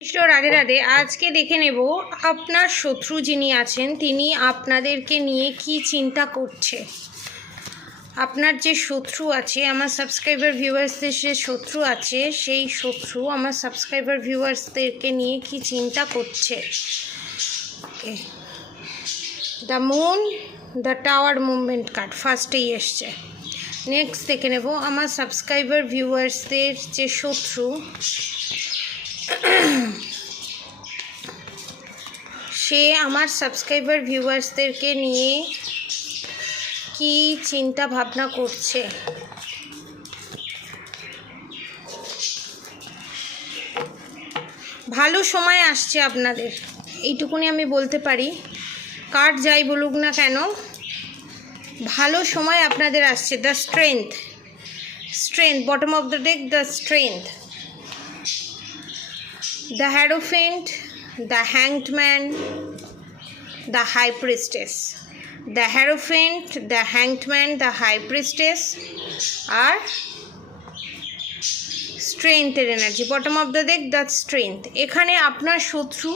রাধে রাধে। আজকে দেখে নেব আপনার শত্রু যিনি আছেন তিনি আপনাদেরকে নিয়ে কি চিন্তা করছে। আপনার যে শত্রু আছে, আমার সাবস্ক্রাইবার ভিউয়ার্সদের যে শত্রু আছে, সেই শত্রু আমার সাবস্ক্রাইবার ভিউয়ার্সদেরকে নিয়ে কি চিন্তা করছে। Okay, the moon, the tower movement card ফার্স্টেই এসছে। নেক্সট দেখে নেব আমার সাবস্ক্রাইবার ভিউয়ার্সদের যে শত্রু, সে আমার সাবস্ক্রাইবার ভিউয়ার্সদেরকে নিয়ে কি চিন্তা ভাবনা করছে। ভালো সময় আসছে আপনাদের, এইটুকুনি আমি বলতে পারি। কার্ড যাই বলুক না কেন, ভালো সময় আপনাদের আসছে। The strength, bottom of the deck, the strength, the হ্যারোফেন্ট, the hanged man, the high priestess. The hierophant, the hanged man, the high priestess আর স্ট্রেংথের এনার্জি। Bottom of the deck, the strength. এখানে আপনার শত্রু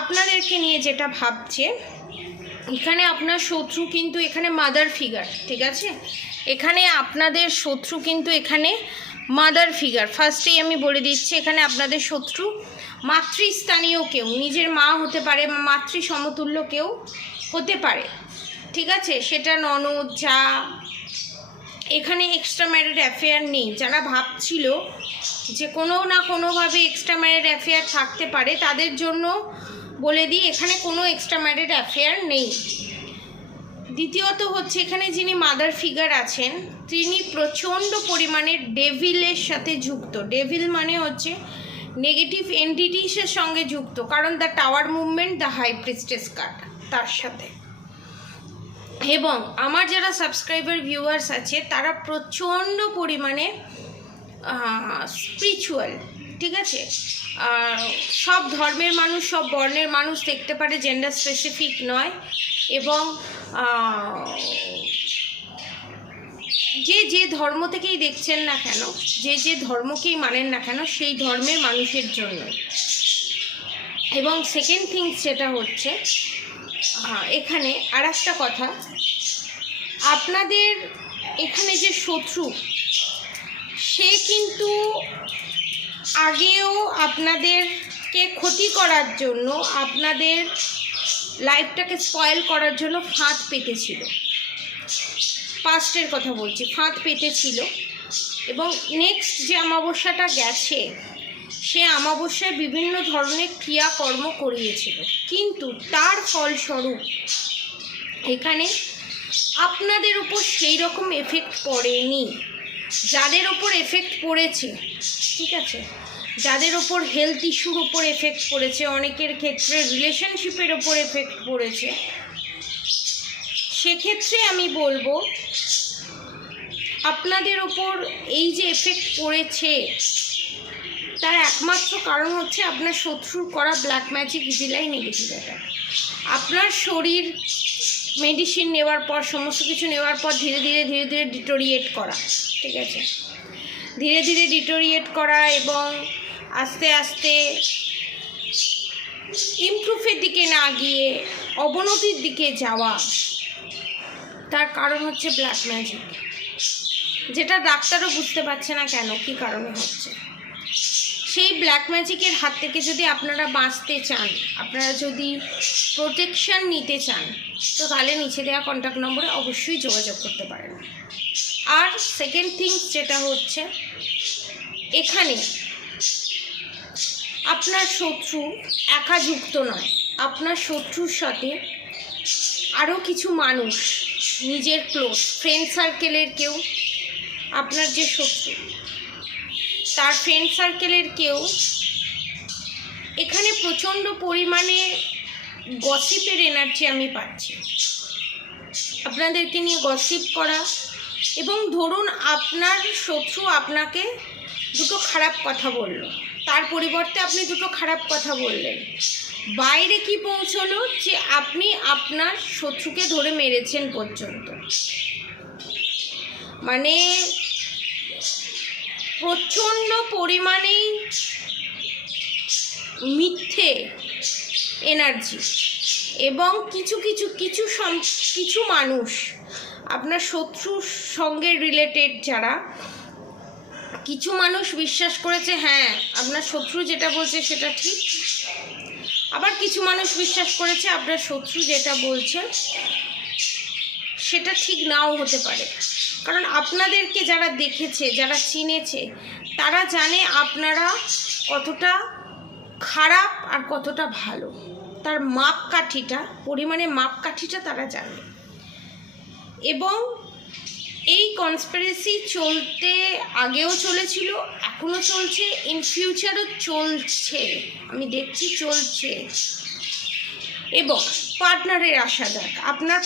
আপনাদেরকে নিয়ে যেটা ভাবছে, এখানে আপনার শত্রু কিন্তু এখানে মাদার ফিগার, ঠিক আছে? এখানে আপনাদের শত্রু কিন্তু এখানে মাদার ফিগার। ফার্স্টেই আমি বলে দিচ্ছি, এখানে আপনাদের শত্রু মাতৃস্থানীয় কেউ, নিজের মা হতে পারে, মাতৃ সমতুল্য কেউ হতে পারে, ঠিক আছে? সেটা ননদ, যা। এখানে এক্সট্রা ম্যারিড অ্যাফেয়ার নেই। যারা ভাবছিল যে কোনো না কোনোভাবে এক্সট্রা ম্যারিড অ্যাফেয়ার থাকতে পারে, তাদের জন্য বলে দিই এখানে কোনো এক্সট্রা ম্যারিড অ্যাফেয়ার নেই। দ্বিতীয়ত হচ্ছে, এখানে যিনি মাদার ফিগার আছেন তিনি প্রচণ্ড পরিমাণে ডেভিলের সাথে যুক্ত। ডেভিল মানে হচ্ছে নেগেটিভ এন্টিটিসের সঙ্গে যুক্ত, কারণ the tower movement, the high priestess card তার সাথে। এবং আমার যারা সাবস্ক্রাইবার ভিউয়ার্স আছে তারা প্রচণ্ড পরিমাণে স্পিরিচুয়াল, ঠিক আছে? সব ধর্মের মানুষ, সব বর্ণের মানুষ দেখতে পারে, জেন্ডার স্পেসিফিক নয়। এবং যে ধর্ম থেকেই দেখছেন না কেন, যে ধর্মকেই মানেন না কেন, সেই ধর্মের মানুষের জন্য। এবং সেকেন্ড থিংস যেটা হচ্ছে, এখানে আর একটা কথা, আপনাদের এখানে যে শত্রু, সে কিন্তু আগেও আপনাদেরকে ক্ষতি করার জন্য, আপনাদের লাইফটাকে স্পয়েল করার জন্য ফাঁদ পেতেছিল। পাস্টের কথা বলছি, ফাঁদ পেতেছিল। এবং নেক্সট যে অমাবস্যাটা গেছে, সে অমাবস্যায় বিভিন্ন ধরনের ক্রিয়াকর্ম করিয়েছিল, কিন্তু তার ফলস্বরূপ এখানে আপনাদের উপর সেই রকম এফেক্ট পড়েনি। যাদের ওপর এফেক্ট পড়েছে, ঠিক আছে, যাদের ওপর হেলথ ইস্যুর ওপর এফেক্ট পড়েছে, অনেকের ক্ষেত্রে রিলেশনশিপের ওপর এফেক্ট পড়েছে, সেক্ষেত্রে আমি বলবো আপনাদের ওপর এই যে এফেক্ট পড়েছে, তার একমাত্র কারণ হচ্ছে আপনার শত্রুর করা ব্ল্যাক ম্যাজিক, ইজিলাই নেগেটিভ অ্যাটাক। আপনার শরীর মেডিসিন নেওয়ার পর, সমস্ত কিছু নেওয়ার পর ধীরে ধীরে ডিটোরিয়েট করা, ঠিক আছে? ধীরে ধীরে ডিটোরিয়েট করা এবং আস্তে আস্তে ইমপ্রুভের দিকে না গিয়ে অবনতির দিকে যাওয়া, তার কারণ হচ্ছে ব্ল্যাক ম্যাজিক, যেটা ডাক্তারও বুঝতে পারছে না কেন, কী কারণে হচ্ছে। সেই ব্ল্যাক ম্যাজিকের হাত থেকে যদি আপনারা বাঁচতে চান, আপনারা যদি প্রোটেকশান নিতে চান, তো তাহলে নিচে দেওয়া কন্ট্যাক্ট নম্বরে অবশ্যই যোগাযোগ করতে পারেন। আর সেকেন্ড থিংস যেটা হচ্ছে, এখানে আপনার শত্রু একা যুক্ত নয়, আপনার শত্রুর সাথে আরও কিছু মানুষ, নিজের ক্লোজ ফ্রেন্ড সার্কেলের কেউ, আপনার যে শত্রু তার ফ্রেন্ড সার্কেলের কেউ, এখানে প্রচণ্ড পরিমাণে গসিপের এনার্জি আমি পাচ্ছি। আপনাদেরকে নিয়ে গসিপ করা, এবং ধরুন আপনার শত্রু আপনাকে দুটো খারাপ কথা বলল, তার পরিবর্তে আপনি দুটো খারাপ কথা বললেন, বাইরে কি পৌঁছলো যে আপনি আপনার শত্রুকে ধরে মেরেছেন পর্যন্ত। মানে প্রচণ্ড পরিমাণেই মিথ্যে এনার্জি, এবং কিছু মানুষ আপনার শত্রুর সঙ্গে রিলেটেড যারা, কিছু মানুষ বিশ্বাস করেছে হ্যাঁ আপনার শত্রু যেটা বলছে সেটা ঠিক, আবার কিছু মানুষ বিশ্বাস করেছে আপনার শত্রু যেটা বলছে সেটা ঠিক নাও হতে পারে। কারণ আপনাদেরকে যারা দেখেছে, যারা চিনেছে, তারা জানে আপনারা কতটা খারাপ আর কতটা ভালো, তার মাপকাঠিটা, পরিমাণে মাপকাঠিটা তারা জানে। এবং এই কনস্পিরেসি চলতে আগেও চলেছিল, এখনও চলছে, ইন ফিউচারও চলছে, আমি দেখছি চলছে। এবং পার্টনারের আসা যাক, আপনার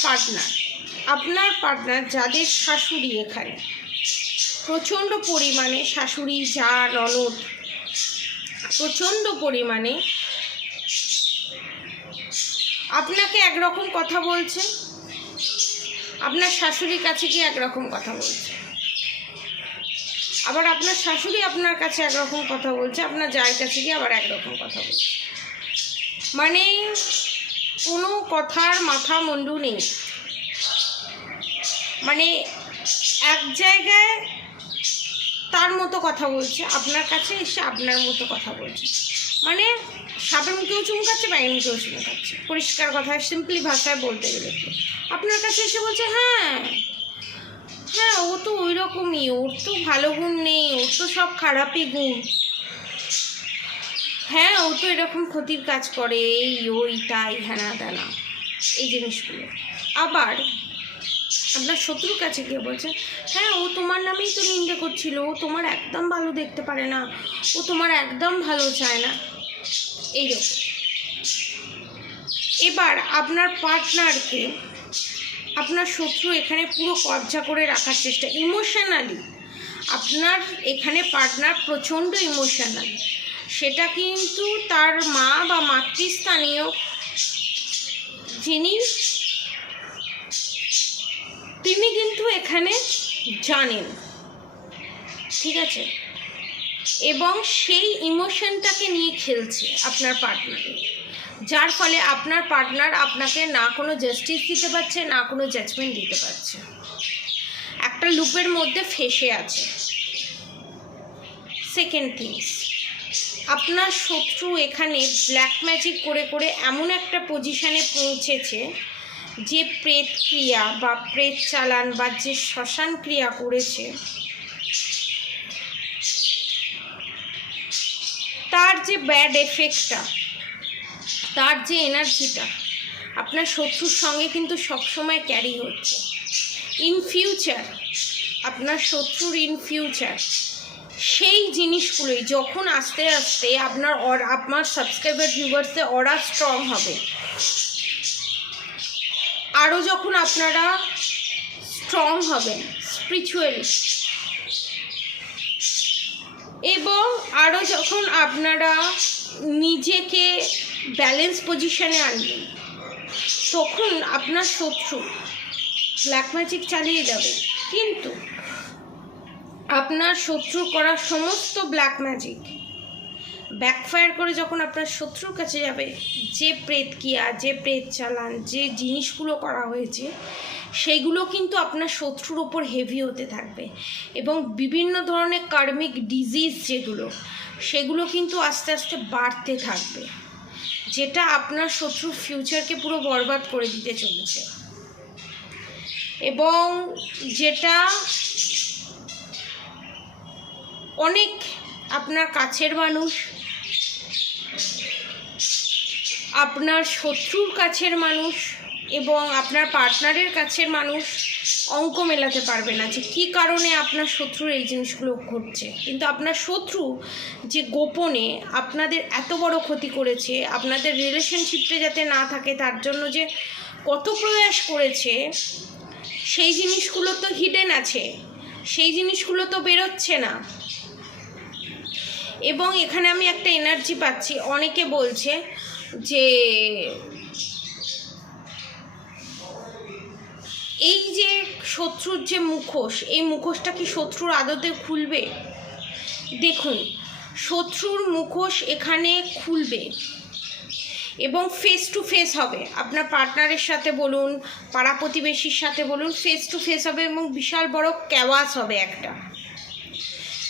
পার্টনার যাদের শাশুড়ি এখানে প্রচণ্ড পরিমাণে, শাশুড়ি, যা, ননদ প্রচণ্ড পরিমাণে আপনাকে একরকম কথা বলছে, আপনার শাশুড়ির কাছে কি একরকম কথা বলছে, আবার আপনার শাশুড়ি আপনার কাছে একরকম কথা বলছে, আপনার জায়ের কাছে গিয়ে আবার একরকম কথা বলছে। মানে কোনো কথার মাথা মুন্ডু নেই। মানে এক জায়গায় তার মতো কথা বলছে, আপনার কাছে এসে আপনার মতো কথা বলছে। মানে সাপের মুখেও চুমকাচ্ছে, ব্যাঙের মুখেও চুমকাচ্ছে, পরিষ্কার কথায়, সিম্পলি ভাষায় বলতে গেলে আপনার কাছে এসে বলছে হ্যাঁ হ্যাঁ ও তো ওই রকমই, ওর তো ভালো গুণ নেই, ওর তো সব খারাপই গুণ, হ্যাঁ ও তো এরকম ক্ষতির কাজ করে, এই ওই তাই হ্যানা দানা, এই জিনিসগুলো। আবার আপনার শত্রুর কাছে গিয়ে বলছে হ্যাঁ ও তোমার নামেই তো নিন্দে করছিল, ও তোমার একদম ভালো দেখতে পারে না, ও তোমার একদম ভালো চায় না, এইরকম। এবার আপনার পার্টনারকে আপনার শত্রু এখানে পুরো কবজা করে রাখার চেষ্টা, ইমোশনালি আপনার এখানে পার্টনার প্রচণ্ড ইমোশনাল, সেটা কিন্তু তার মা বা মাতৃস্থানীয় যিনি, তিনি কিন্তু এখানে জানেন, ঠিক আছে, এবং সেই ইমোশনটাকে নিয়ে খেলছে আপনার পার্টনারে, যার ফলে আপনার পার্টনার আপনাকে না কোনো জাস্টিস দিতে পারছে, না কোনো জাজমেন্ট দিতে পারছে, একটা লুপের মধ্যে ফেঁসে আছে। সেকেন্ড থিংস, আপনার শত্রু এখানে ব্ল্যাক ম্যাজিক করে করে এমন একটা পজিশানে পৌঁছেছে যে প্রেত ক্রিয়া বা প্রেত চালান বা যে শ্মশান ক্রিয়া করেছে, তার যে ব্যাড এফেক্টটা, তার যে এনার্জিটা আপনার শত্রুর সঙ্গে কিন্তু সবসময় ক্যারি হচ্ছে। ইন ফিউচার আপনার শত্রুর সেই জিনিসগুলোই যখন আস্তে আস্তে আপনার সাবস্ক্রাইবার ভিউয়ার্সে অরা স্ট্রং হবে, আরও যখন আপনারা স্ট্রং হবেন স্পিরিচুয়ালি, এবং আরও যখন আপনারা নিজেকে ব্যালেন্স পজিশনে আনবেন, তখন আপনার শত্রু ব্ল্যাক ম্যাজিক চালিয়ে যাবে, কিন্তু আপনার শত্রু করা সমস্ত ব্ল্যাক ম্যাজিক ব্যাকফায়ার করে যখন আপনার শত্রুর কাছে যাবে, যে প্রেত ক্রিয়া, যে প্রেত চালান, যে জিনিসগুলো করা হয়েছে, সেইগুলো কিন্তু আপনার শত্রুর ওপর হেভি হতে থাকবে, এবং বিভিন্ন ধরনের কার্মিক ডিজিজ যেগুলো, সেগুলো কিন্তু আস্তে আস্তে বাড়তে থাকবে, যেটা আপনার শত্রুর ফিউচারকে পুরো বরবাদ করে দিতে চলেছে। এবং যেটা অনেক আপনার কাছের মানুষ, আপনার শত্রুর কাছের মানুষ এবং আপনার পার্টনারের কাছের মানুষ অঙ্ক মেলাতে পারবে না যে কী কারণে আপনার শত্রুর এই জিনিসগুলো ঘটছে। কিন্তু আপনার শত্রু যে গোপনে আপনাদের এত বড় ক্ষতি করেছে, আপনাদের রিলেশনশিপটা যাতে না থাকে তার জন্য যে কত প্রয়াস করেছে, সেই জিনিসগুলো তো হিডেন আছে, সেই জিনিসগুলো তো বেরোচ্ছে না। এবং এখানে আমি একটা এনার্জি পাচ্ছি, অনেকে বলছে যে এই যে শত্রুর যে মুখোশ, এই মুখোশটা কি শত্রুর আদতে খুলবে? দেখুন, শত্রুর মুখোশ এখানে খুলবে এবং ফেস টু ফেস হবে। আপনার পার্টনারের সাথে বলুন, পাড়া প্রতিবেশীর সাথে বলুন, ফেস টু ফেস হবে এবং বিশাল বড় ক্যাওয়াস হবে একটা,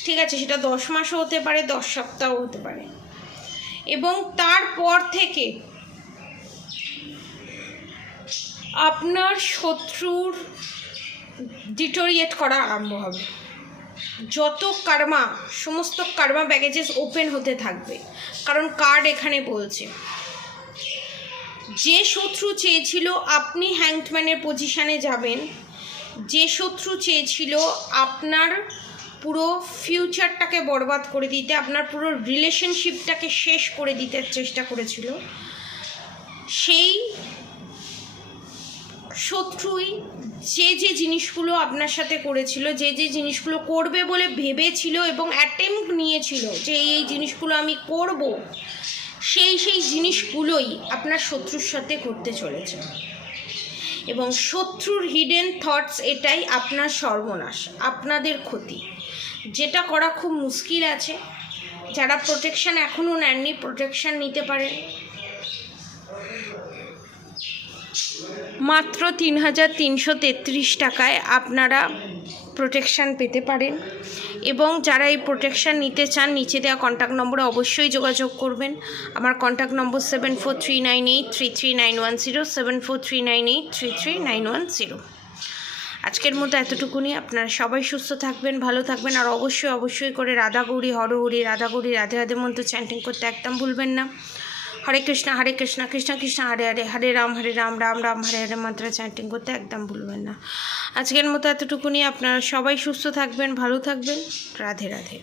ঠিক আছে? সেটা 10 মাসও হতে পারে, 10 সপ্তাহও হতে পারে। এবং তারপর থেকে আপনার শত্রুর ডিটোরিয়েট করা আরম্ভ হবে। যত কার্মা, সমস্ত কার্মা ব্যাগেজেস ওপেন হতে থাকবে, কারণ কার্ড এখানে বলছে যে শত্রু চেয়েছিল আপনি হ্যাংডম্যানের পজিশানে যাবেন, যে শত্রু চেয়েছিল আপনার পুরো ফিউচারটাকে বরবাদ করে দিতে, আপনার পুরো রিলেশনশিপটাকে শেষ করে দিতে চেষ্টা করেছিল, সেই শত্রুই যে যে জিনিসগুলো আপনার সাথে করেছিল, যে যে জিনিসগুলো করবে বলে ভেবেছিল এবং অ্যাটেম্প্ট নিয়েছিল যে এই জিনিসগুলো আমি করব, সেই জিনিসগুলোই আপনার শত্রুর সাথে করতে চলেছে। এবং শত্রুর হিডেন থটস এটাই আপনার সর্বনাশ, আপনাদের ক্ষতি, যেটা করা খুব মুশকিল আছে। যারা প্রোটেকশান এখনও নেননি, প্রোটেকশান নিতে পারেন। মাত্র 3,333 টাকায় আপনারা প্রোটেকশান পেতে পারেন। এবং যারা এই প্রোটেকশান নিতে চান, নিচে দেওয়া কন্ট্যাক্ট নম্বরে অবশ্যই যোগাযোগ করবেন। আমার কন্ট্যাক্ট নম্বর 7439833910, 7439833910। আজকের মতো এতটুকুনি। আপনারা সবাই সুস্থ থাকবেন, ভালো থাকবেন, আর অবশ্যই করে রাধা গৌরী হরহরি, রাধা গৌরী রাধে রাধে মন্ত্র চ্যান্টিং করতে একদম ভুলবেন না। হরে কৃষ্ণ কৃষ্ণ কৃষ্ণ হরে হরে, হরে রাম রাম রাম হরে হরে মন্ত্র চ্যান্টিং করতে একদম ভুলবেন না। আজকের মতো এতটুকুনি। আপনারা সবাই সুস্থ থাকবেন, ভালো থাকবেন, রাধে রাধে।